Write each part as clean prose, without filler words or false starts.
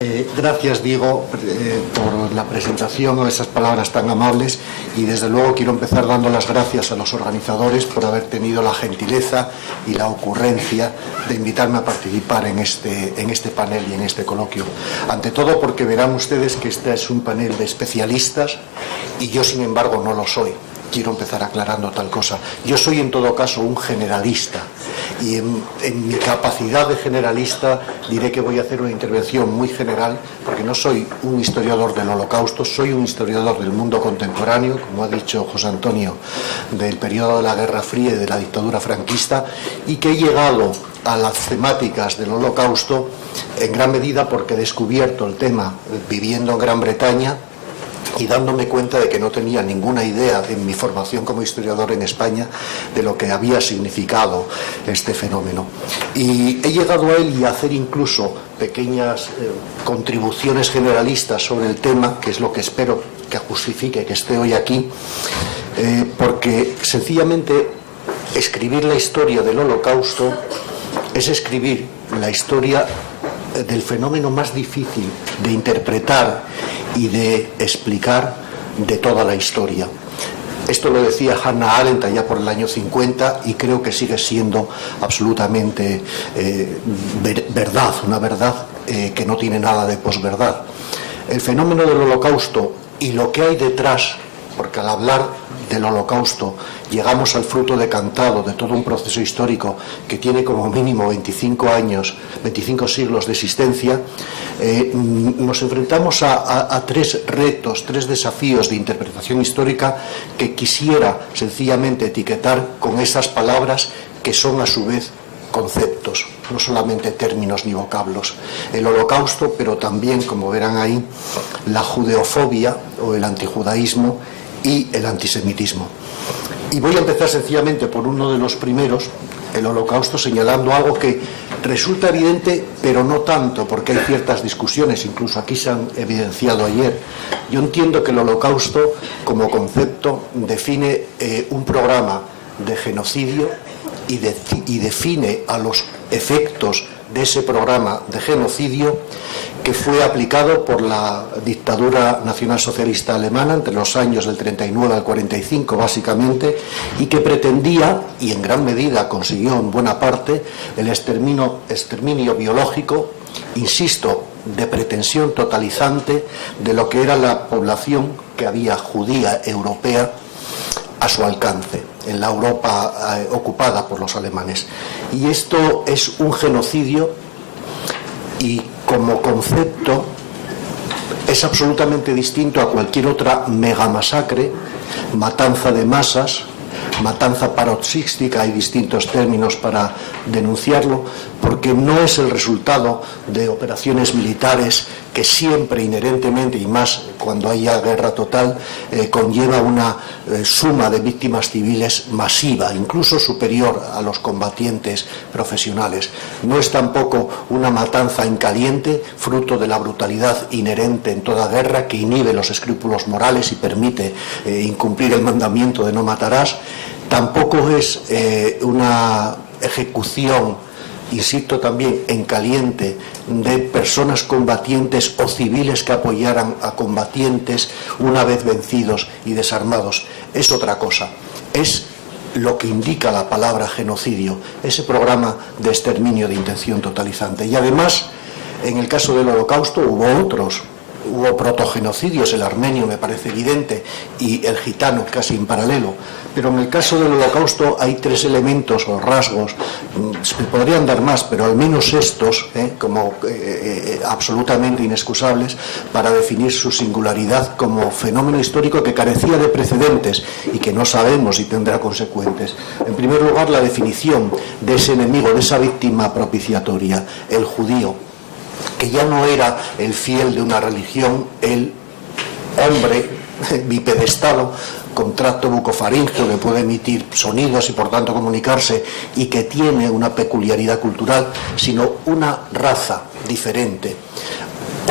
Gracias, Diego, por la presentación, esas palabras tan amables, y desde luego quiero empezar dando las gracias a los organizadores por haber tenido la gentileza y la ocurrencia de invitarme a participar en este panel y en este coloquio. Ante todo porque verán ustedes que este es un panel de especialistas y yo, sin embargo, no lo soy. Quiero empezar aclarando tal cosa. Yo soy, en todo caso, un generalista, y en mi capacidad de generalista diré que voy a hacer una intervención muy general, porque no soy un historiador del Holocausto, soy un historiador del mundo contemporáneo, como ha dicho José Antonio, del periodo de la Guerra Fría y de la dictadura franquista, y que he llegado a las temáticas del Holocausto en gran medida porque he descubierto el tema viviendo en Gran Bretaña y dándome cuenta de que no tenía ninguna idea en mi formación como historiador en España de lo que había significado este fenómeno. Y he llegado a él y a hacer incluso pequeñas contribuciones generalistas sobre el tema, que es lo que espero que justifique que esté hoy aquí, porque sencillamente escribir la historia del Holocausto es escribir la historia del fenómeno más difícil de interpretar y de explicar de toda la historia. Esto lo decía Hannah Arendt allá por el año 50 y creo que sigue siendo absolutamente verdad, una verdad que no tiene nada de posverdad. El fenómeno del Holocausto y lo que hay detrás, porque al hablar del Holocausto llegamos al fruto decantado de todo un proceso histórico que tiene como mínimo 25 años, 25 siglos de existencia, nos enfrentamos a tres retos, tres desafíos de interpretación histórica que quisiera sencillamente etiquetar con esas palabras que son a su vez conceptos, no solamente términos ni vocablos. El Holocausto, pero también, como verán ahí, la judeofobia o el antijudaísmo y el antisemitismo. Y voy a empezar sencillamente por uno de los primeros, el Holocausto, señalando algo que resulta evidente, pero no tanto, porque hay ciertas discusiones, incluso aquí se han evidenciado ayer. Yo entiendo que el Holocausto, como concepto, define un programa de genocidio y define a los efectos de ese programa de genocidio que fue aplicado por la dictadura nacionalsocialista alemana entre los años del 39 al 45 básicamente, y que pretendía, y en gran medida consiguió en buena parte, el exterminio biológico, insisto, de pretensión totalizante de lo que era la población que había judía europea a su alcance, en la Europa ocupada por los alemanes. Y esto es un genocidio y como concepto es absolutamente distinto a cualquier otra megamasacre, matanza de masas, matanza paroxística, hay distintos términos para denunciarlo, porque no es el resultado de operaciones militares que siempre inherentemente, y más cuando haya guerra total, conlleva una suma de víctimas civiles masiva, incluso superior a los combatientes profesionales. No es tampoco una matanza en caliente, fruto de la brutalidad inherente en toda guerra que inhibe los escrúpulos morales y permite incumplir el mandamiento de no matarás. Tampoco es una ejecución, insisto también, en caliente de personas combatientes o civiles que apoyaran a combatientes una vez vencidos y desarmados. Es otra cosa. Es lo que indica la palabra genocidio, ese programa de exterminio de intención totalizante. Y además, en el caso del Holocausto hubo otros. Hubo protogenocidios, el armenio me parece evidente y el gitano casi en paralelo, pero en el caso del Holocausto hay tres elementos o rasgos, se podrían dar más, pero al menos estos, como absolutamente inexcusables para definir su singularidad como fenómeno histórico que carecía de precedentes y que no sabemos si tendrá consecuentes. En primer lugar, la definición de ese enemigo, de esa víctima propiciatoria, el judío, que ya no era el fiel de una religión, el hombre bipedestado con tracto bucofaríngeo que puede emitir sonidos y por tanto comunicarse y que tiene una peculiaridad cultural, sino una raza diferente,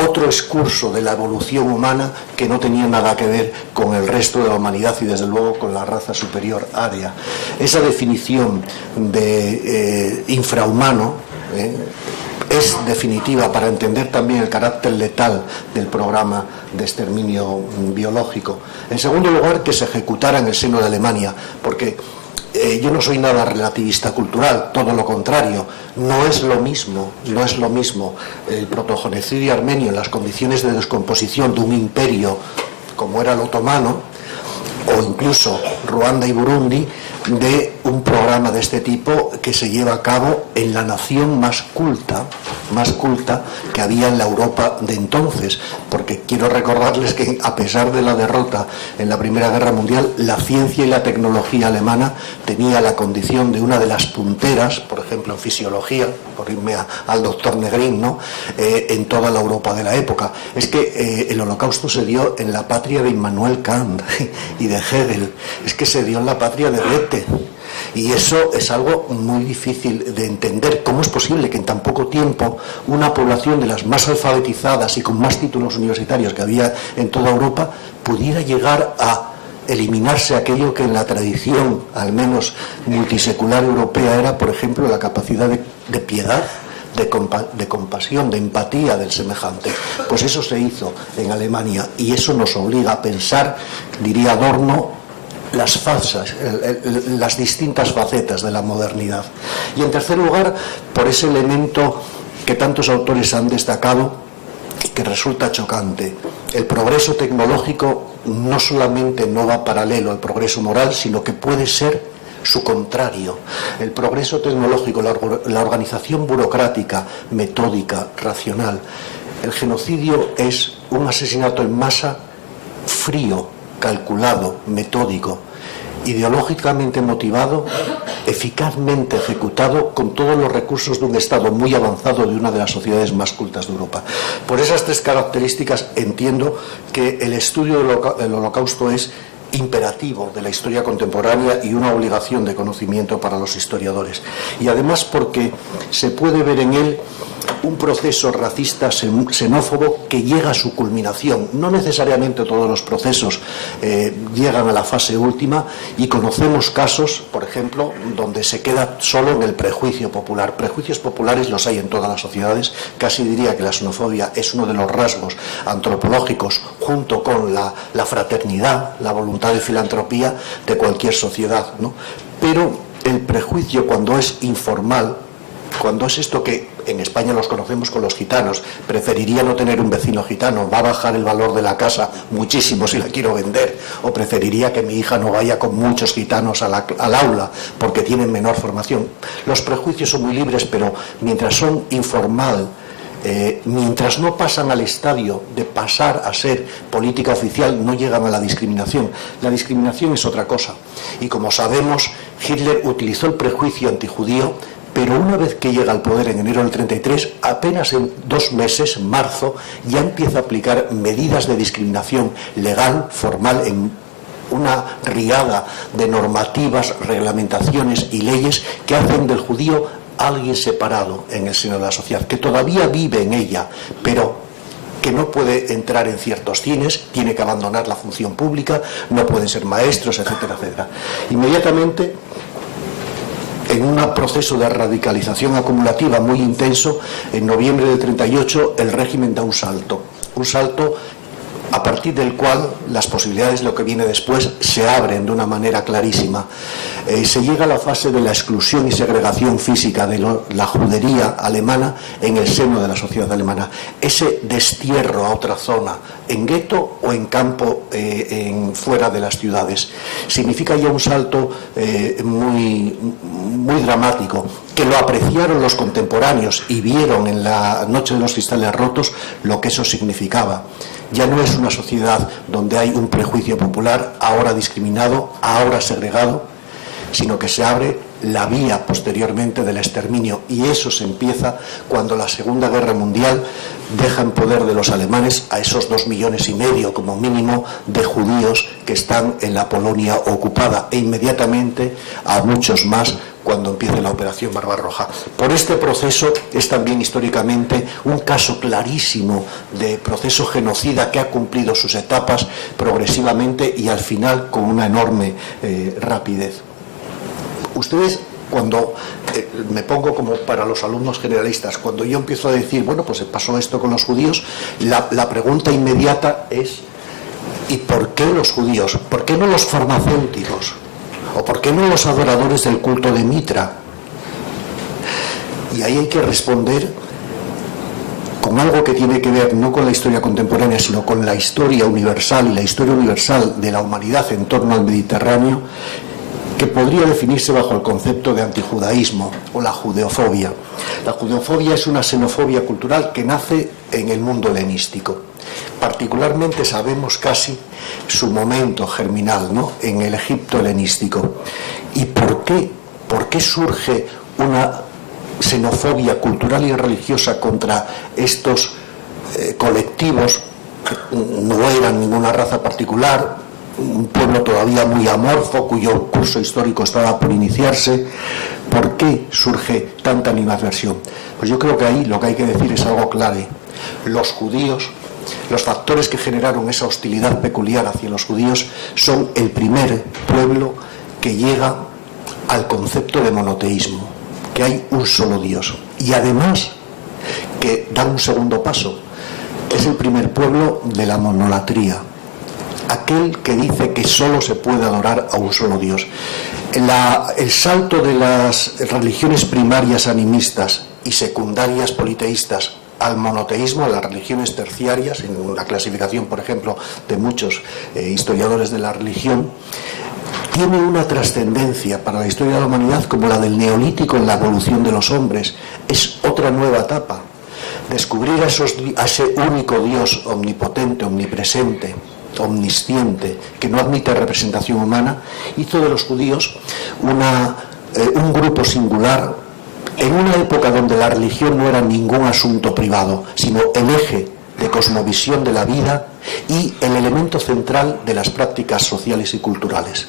otro excurso de la evolución humana que no tenía nada que ver con el resto de la humanidad y desde luego con la raza superior aria. Esa definición de infrahumano es definitiva para entender también el carácter letal del programa de exterminio biológico. En segundo lugar, que se ejecutara en el seno de Alemania, porque yo no soy nada relativista cultural, todo lo contrario. No es lo mismo el protogenocidio armenio en las condiciones de descomposición de un imperio como era el otomano, o incluso Ruanda y Burundi, de un programa de este tipo que se lleva a cabo en la nación más culta que había en la Europa de entonces, porque quiero recordarles que a pesar de la derrota en la Primera Guerra Mundial, la ciencia y la tecnología alemana tenía la condición de una de las punteras, por ejemplo en fisiología, por irme al doctor Negrín, ¿no? En toda la Europa de la época. Es que el Holocausto se dio en la patria de Immanuel Kant y de Hegel, es que se dio en la patria de Goethe. Y eso es algo muy difícil de entender. ¿Cómo es posible que en tan poco tiempo una población de las más alfabetizadas y con más títulos universitarios que había en toda Europa pudiera llegar a eliminarse aquello que en la tradición, al menos multisecular europea, era, por ejemplo, la capacidad de piedad, de compasión, de empatía del semejante? Pues eso se hizo en Alemania, y eso nos obliga a pensar, diría Adorno, las distintas facetas de la modernidad. Y en tercer lugar, por ese elemento que tantos autores han destacado y que resulta chocante: el progreso tecnológico no solamente no va paralelo al progreso moral, sino que puede ser su contrario. El progreso tecnológico, la organización burocrática, metódica, racional. El genocidio es un asesinato en masa frío, calculado, metódico, ideológicamente motivado, eficazmente ejecutado, con todos los recursos de un Estado muy avanzado de una de las sociedades más cultas de Europa. Por esas tres características entiendo que el estudio del Holocausto es imperativo de la historia contemporánea y una obligación de conocimiento para los historiadores. Y además porque se puede ver en él un proceso racista, xenófobo, que llega a su culminación. No necesariamente todos los procesos llegan a la fase última, y conocemos casos, por ejemplo, donde se queda solo en el prejuicio popular. Prejuicios populares los hay en todas las sociedades. Casi diría que la xenofobia es uno de los rasgos antropológicos, junto con la fraternidad, la voluntad de filantropía de cualquier sociedad, ¿no? Pero el prejuicio, cuando es informal, cuando es esto que en España los conocemos con los gitanos: preferiría no tener un vecino gitano, va a bajar el valor de la casa muchísimo si la quiero vender, o preferiría que mi hija no vaya con muchos gitanos al aula porque tienen menor formación. Los prejuicios son muy libres, pero mientras son informal, mientras no pasan al estadio de pasar a ser política oficial, no llegan a la discriminación. La discriminación es otra cosa, y como sabemos, Hitler utilizó el prejuicio antijudío, pero una vez que llega al poder en enero del 33, apenas en 2 meses, en marzo, ya empieza a aplicar medidas de discriminación legal, formal, en una riada de normativas, reglamentaciones y leyes que hacen del judío alguien separado en el seno de la sociedad, que todavía vive en ella, pero que no puede entrar en ciertos cines, tiene que abandonar la función pública, no pueden ser maestros, etcétera, etcétera. Inmediatamente, en un proceso de radicalización acumulativa muy intenso, en noviembre del 38 el régimen da un salto a partir del cual las posibilidades de lo que viene después se abren de una manera clarísima. Se llega a la fase de la exclusión y segregación física de la judería alemana en el seno de la sociedad alemana. Ese destierro a otra zona, en gueto o en campo fuera de las ciudades, significa ya un salto muy dramático, que lo apreciaron los contemporáneos y vieron en la Noche de los Cristales Rotos lo que eso significaba. Ya no es una sociedad donde hay un prejuicio popular, ahora discriminado, ahora segregado, sino que se abre la vía posteriormente del exterminio, y eso se empieza cuando la Segunda Guerra Mundial deja en poder de los alemanes a esos 2,5 millones como mínimo de judíos que están en la Polonia ocupada, e inmediatamente a muchos más cuando empiece la Operación Barbarroja. Por este proceso es también históricamente un caso clarísimo de proceso genocida que ha cumplido sus etapas progresivamente y al final con una enorme rapidez. Ustedes, cuando me pongo como para los alumnos generalistas. Cuando yo empiezo a decir, bueno, pues pasó esto con los judíos, la pregunta inmediata es, ¿y por qué los judíos? ¿Por qué no los farmacéuticos? ¿O por qué no los adoradores del culto de Mitra? Y ahí hay que responder con algo que tiene que ver no con la historia contemporánea, sino con la historia universal y la historia universal de la humanidad en torno al Mediterráneo, que podría definirse bajo el concepto de antijudaísmo o la judeofobia. La judeofobia es una xenofobia cultural que nace en el mundo helenístico. Particularmente sabemos casi su momento germinal, ¿no?, en el Egipto helenístico. ¿Y por qué? ¿Por qué surge una xenofobia cultural y religiosa contra estos colectivos que no eran ninguna raza particular, un pueblo todavía muy amorfo cuyo curso histórico estaba por iniciarse? ¿Por qué surge tanta animadversión? Pues yo creo que ahí lo que hay que decir es algo clave. Los judíos, los factores que generaron esa hostilidad peculiar hacia los judíos, son el primer pueblo que llega al concepto de monoteísmo, que hay un solo Dios, y además que da un segundo paso. Es el primer pueblo de la monolatría, aquel que dice que solo se puede adorar a un solo Dios. El salto de las religiones primarias animistas y secundarias politeístas al monoteísmo, a las religiones terciarias, en la clasificación, por ejemplo, de muchos historiadores de la religión, tiene una trascendencia para la historia de la humanidad como la del neolítico en la evolución de los hombres. Es otra nueva etapa. Descubrir a ese único Dios omnipotente, omnipresente, omnisciente, que no admite representación humana, hizo de los judíos un grupo singular en una época donde la religión no era ningún asunto privado, sino el eje de cosmovisión de la vida y el elemento central de las prácticas sociales y culturales.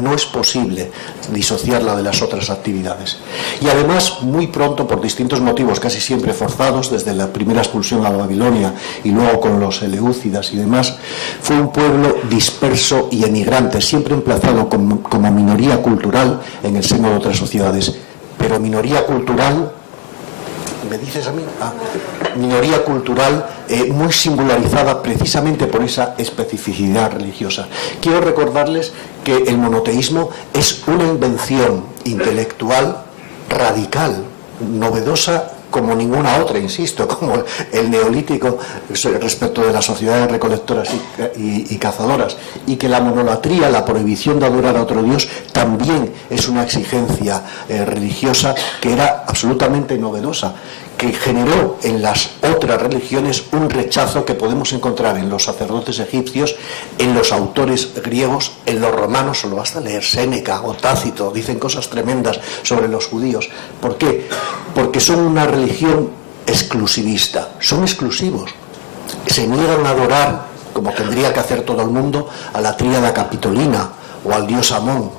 No es posible disociarla de las otras actividades. Y además, muy pronto, por distintos motivos, casi siempre forzados, desde la primera expulsión a Babilonia y luego con los eleúcidas y demás, fue un pueblo disperso y emigrante, siempre emplazado como minoría cultural en el seno de otras sociedades. Pero minoría cultural, ¿me dices a mí? Minoría cultural muy singularizada precisamente por esa especificidad religiosa. Quiero recordarles que el monoteísmo es una invención intelectual radical, novedosa como ninguna otra, insisto, como el neolítico respecto de las sociedades recolectoras y cazadoras, y que la monolatría, la prohibición de adorar a otro Dios, también es una exigencia religiosa que era absolutamente novedosa, que generó en las otras religiones un rechazo que podemos encontrar en los sacerdotes egipcios, en los autores griegos, en los romanos. Solo basta leer Séneca o Tácito, dicen cosas tremendas sobre los judíos. ¿Por qué? Porque son una religión exclusivista, son exclusivos, se niegan a adorar, como tendría que hacer todo el mundo, a la tríada capitolina o al dios Amón.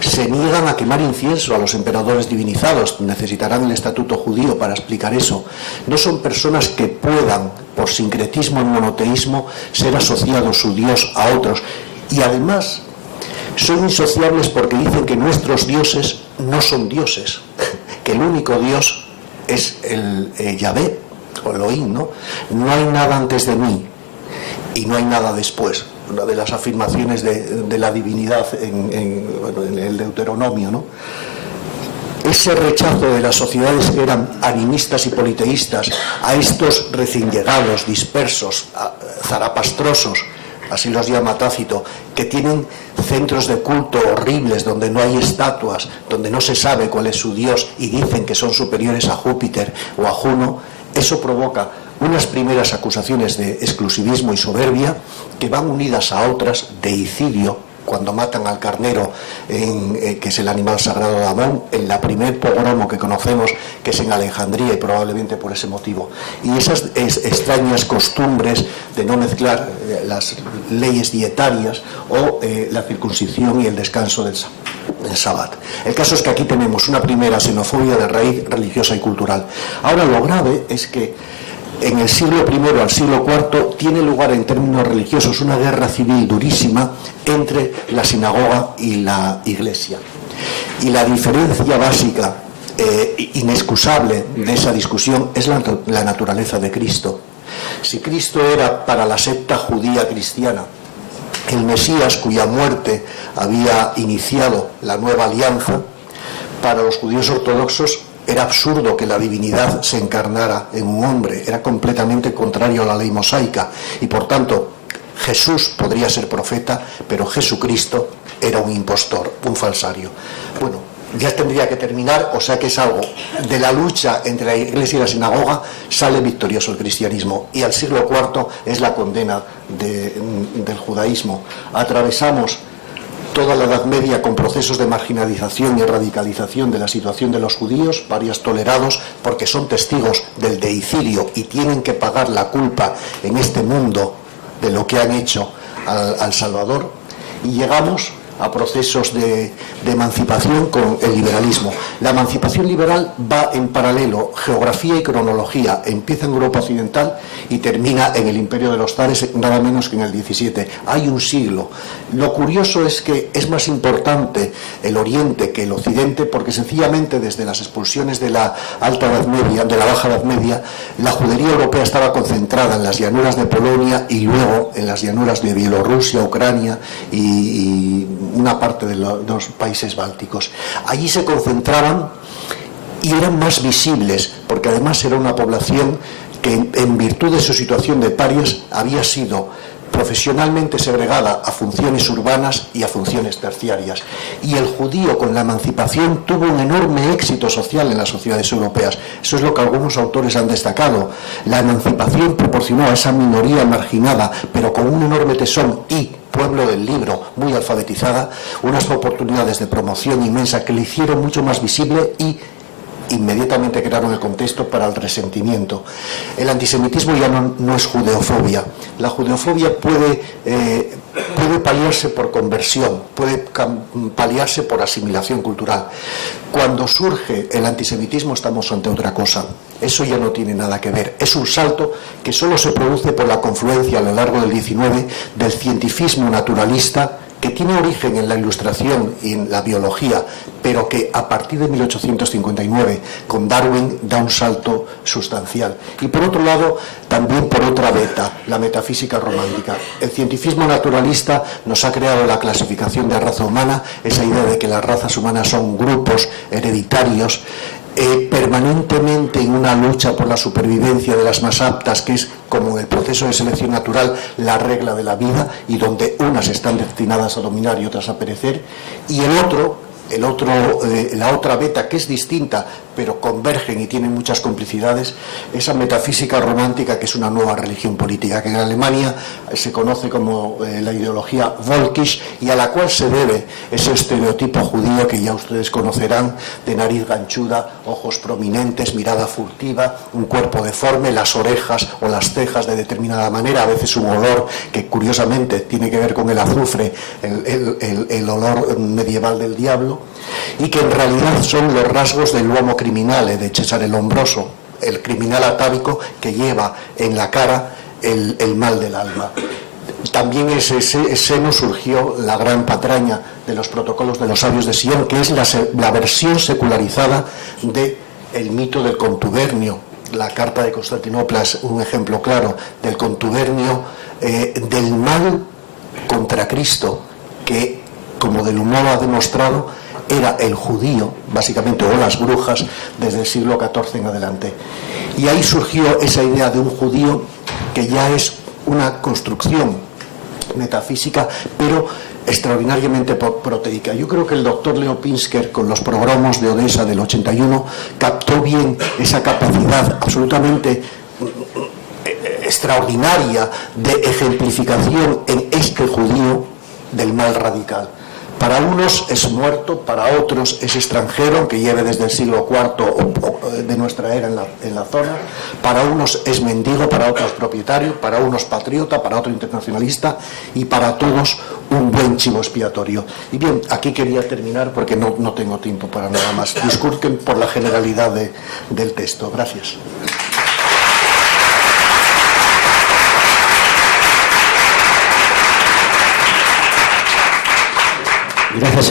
Se niegan a quemar incienso a los emperadores divinizados, necesitarán el estatuto judío para explicar eso. No son personas que puedan, por sincretismo y monoteísmo, ser asociados su Dios a otros. Y además, son insociables porque dicen que nuestros dioses no son dioses, que el único Dios es el Yahvé, o Elohim, ¿no? No hay nada antes de mí y no hay nada después. Una de las afirmaciones de la divinidad en el Deuteronomio, ¿no? Ese rechazo de las sociedades que eran animistas y politeístas a estos recién llegados, dispersos, zarapastrosos, así los llama Tácito, que tienen centros de culto horribles donde no hay estatuas, donde no se sabe cuál es su dios y dicen que son superiores a Júpiter o a Juno, eso provoca unas primeras acusaciones de exclusivismo y soberbia que van unidas a otras de deicidio, cuando matan al carnero, que es el animal sagrado de Amón, en la primer pogromo que conocemos, que es en Alejandría, y probablemente por ese motivo. Y esas extrañas costumbres de no mezclar las leyes dietarias o la circuncisión y el descanso del Sabbat. El caso es que aquí tenemos una primera xenofobia de raíz religiosa y cultural. Ahora, lo grave es que en el siglo I al siglo IV tiene lugar en términos religiosos una guerra civil durísima entre la sinagoga y la iglesia. Y la diferencia básica inexcusable de esa discusión es la naturaleza de Cristo. Si Cristo era para la secta judía cristiana el Mesías cuya muerte había iniciado la nueva alianza, para los judíos ortodoxos era absurdo que la divinidad se encarnara en un hombre, era completamente contrario a la ley mosaica y por tanto Jesús podría ser profeta, pero Jesucristo era un impostor, un falsario. Bueno, ya tendría que terminar, o sea que es algo de la lucha entre la Iglesia y la sinagoga, sale victorioso el cristianismo y al siglo IV es la condena del judaísmo. Atravesamos toda la Edad Media con procesos de marginalización y radicalización de la situación de los judíos, varios tolerados porque son testigos del deicidio y tienen que pagar la culpa en este mundo de lo que han hecho al Salvador, y llegamos a procesos de emancipación con el liberalismo. La emancipación liberal va en paralelo, geografía y cronología, empieza en Europa Occidental y termina en el Imperio de los Zares, nada menos que en el 17. Hay un siglo. Lo curioso es que es más importante el Oriente que el Occidente, porque sencillamente desde las expulsiones de la Alta Edad Media, de la Baja Edad Media, la judería europea estaba concentrada en las llanuras de Polonia y luego en las llanuras de Bielorrusia, Ucrania y una parte de los países bálticos. Allí se concentraban y eran más visibles, porque además era una población que en virtud de su situación de parias había sido profesionalmente segregada a funciones urbanas y a funciones terciarias. Y el judío con la emancipación tuvo un enorme éxito social en las sociedades europeas. Eso es lo que algunos autores han destacado. La emancipación proporcionó a esa minoría marginada, pero con un enorme tesón y pueblo del libro, muy alfabetizada, unas oportunidades de promoción inmensa que le hicieron mucho más visible y inmediatamente crearon el contexto para el resentimiento. El antisemitismo ya no es judeofobia. La judeofobia puede paliarse por conversión, puede paliarse por asimilación cultural. Cuando surge el antisemitismo estamos ante otra cosa. Eso ya no tiene nada que ver. Es un salto que solo se produce por la confluencia a lo largo del XIX del cientifismo naturalista, que tiene origen en la Ilustración y en la biología, pero que a partir de 1859 con Darwin da un salto sustancial. Y por otro lado, también por otra beta, la metafísica romántica. El cientifismo naturalista nos ha creado la clasificación de raza humana, esa idea de que las razas humanas son grupos hereditarios, permanentemente en una lucha por la supervivencia de las más aptas, que es como en el proceso de selección natural la regla de la vida, y donde unas están destinadas a dominar y otras a perecer, y la otra beta, que es distinta pero convergen y tienen muchas complicidades, esa metafísica romántica, que es una nueva religión política que en Alemania se conoce como la ideología Völkisch, y a la cual se debe ese estereotipo judío que ya ustedes conocerán, de nariz ganchuda, ojos prominentes, mirada furtiva, un cuerpo deforme, las orejas o las cejas de determinada manera, a veces un olor que curiosamente tiene que ver con el azufre, el olor medieval del diablo, y que en realidad son los rasgos del uomo criminale de Cesare Lombroso, el criminal atávico que lleva en la cara el mal del alma. También en ese seno surgió la gran patraña de los protocolos de los sabios de Sion, que es la versión secularizada del mito del contubernio. La carta de Constantinopla es un ejemplo claro del contubernio, del mal contra Cristo, que, como Del Humor ha demostrado, era el judío, básicamente, o las brujas, desde el siglo XIV en adelante. Y ahí surgió esa idea de un judío que ya es una construcción metafísica, pero extraordinariamente proteica. Yo creo que el doctor Leo Pinsker, con los programas de Odessa del 81, captó bien esa capacidad absolutamente extraordinaria de ejemplificación en este judío del mal radical. Para unos es muerto, para otros es extranjero, aunque lleve desde el siglo IV de nuestra era en la zona. Para unos es mendigo, para otros propietario, para unos patriota, para otro internacionalista, y para todos un buen chivo expiatorio. Y bien, aquí quería terminar porque no tengo tiempo para nada más. Disculpen por la generalidad del texto. Gracias. Gracias.